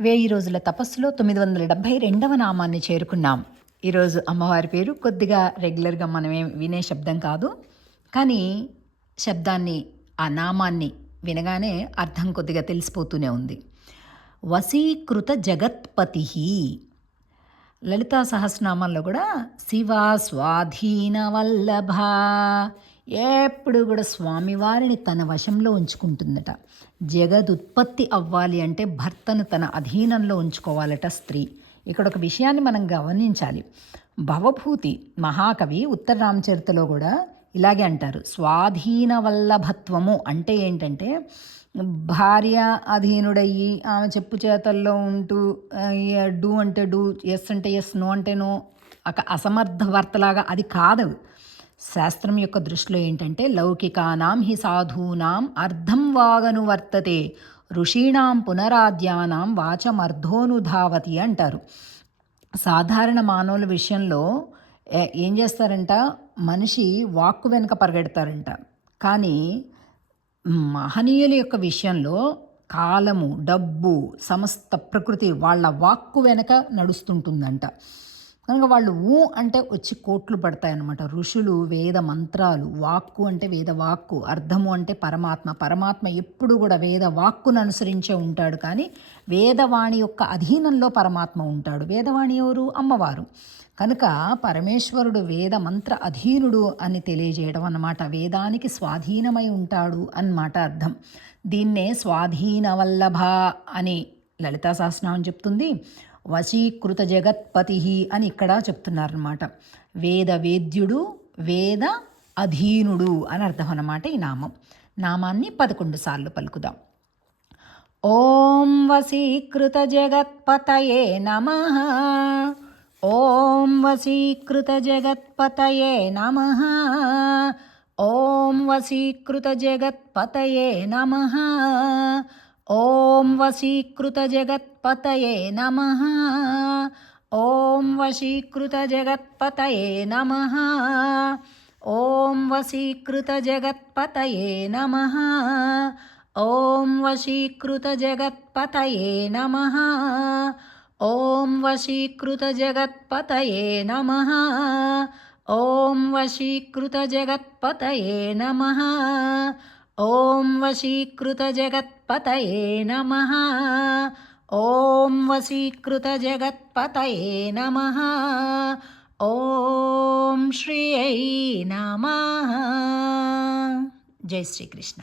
వెయ్యి రోజుల తపస్సులో తొమ్మిది వందల డెబ్భై రెండవ నామాన్ని చేరుకున్నాం. ఈరోజు అమ్మవారి పేరు కొద్దిగా రెగ్యులర్గా మనమేం వినే శబ్దం కాదు. కానీ శబ్దాన్ని ఆ నామాన్ని వినగానే అర్థం కొద్దిగా తెలిసిపోతూనే ఉంది. వశీకృత జగత్పతి లలితా సహస్రనామాల్లో కూడా శివ స్వాధీన వల్లభ. ఎప్పుడు కూడా స్వామివారిని తన వశంలో ఉంచుకుంటుందట. జగదుత్పత్తి అవ్వాలి అంటే భర్తను తన అధీనంలో ఉంచుకోవాలట స్త్రీ. ఇక్కడ ఒక విషయాన్ని మనం గమనించాలి. భవభూతి మహాకవి ఉత్తర రామచరితలో కూడా ఇలాగే అంటారు. స్వాధీన వల్లభత్వము అంటే ఏంటంటే భార్య అధీనుడయ్యి ఆమె చెప్పు చేతల్లో ఉంటూ డూ అంటే డూ ఎస్ అంటే ఎస్ నో అంటే నో ఒక అసమర్థ భర్తలాగా అది కాదు శాస్త్రం యొక్క దృష్టిలో ఏంటంటే లౌకికానాం హి సాధూనాం అర్థం వాగనువర్తతే ఋషీణాం పునరాద్యానాం వాచమర్ధోనుధావతి అంటారు. సాధారణ మానవుల విషయంలో ఏ- ఏం చేస్తారంట? మనిషి వాక్కు వెనుక పరిగెడతారంట. కానీ మహనీయుల యొక్క విషయంలో కాలము డబ్బు సమస్త ప్రకృతి వాళ్ళ వాక్కు వెనక నడుస్తుంటుందంట. కనుక వాళ్ళు ఊ అంటే వచ్చి కోట్లు పడతాయన్నమాట. ఋషులు వేద మంత్రాలు వాక్కు అంటే వేద వాక్కు అర్థము అంటే పరమాత్మ పరమాత్మ ఎప్పుడు కూడా వేద వాక్కును అనుసరించే ఉంటాడు. కానీ వేదవాణి యొక్క అధీనంలో పరమాత్మ ఉంటాడు. వేదవాణి ఎవరు? అమ్మవారు. కనుక పరమేశ్వరుడు వేద మంత్ర అధీనుడు అని తెలియజేయడం అన్నమాట. వేదానికి స్వాధీనమై ఉంటాడు అన్నమాట అర్థం. దీన్నే స్వాధీన వల్లభ అని లలితా సహస్రనామం చెప్తుంది. వశీకృత జగత్పతి అని ఇక్కడ చెప్తున్నారనమాట వేద వేద్యుడు వేద అధీనుడు అని అర్థం అన్నమాట ఈ నామం. నామాన్ని పదకొండు సార్లు పలుకుదాం. ఓం వశీకృత జగత్పతయే నమ. ఓం వశీకృత జగత్పతయే నమ. ఓం వశీకృత జగత్పతయే నమ. ॐ वशीकृतजगत्पतये नमः ॐ वशीकृतजगत्पतये नमः ॐ वशीकृतजगत्पतये नमः ॐ वशीकृतजगत्पतये नमः ॐ वशीकृतजगत्पतये नमः ॐ वशीकृतजगत्पतये नमः ॐ वशीकृतजगत्पतये नमः। ॐ वशीकृतजगत्पतये नमः। ॐ श्रियै नमः। जय श्रीकृष्ण।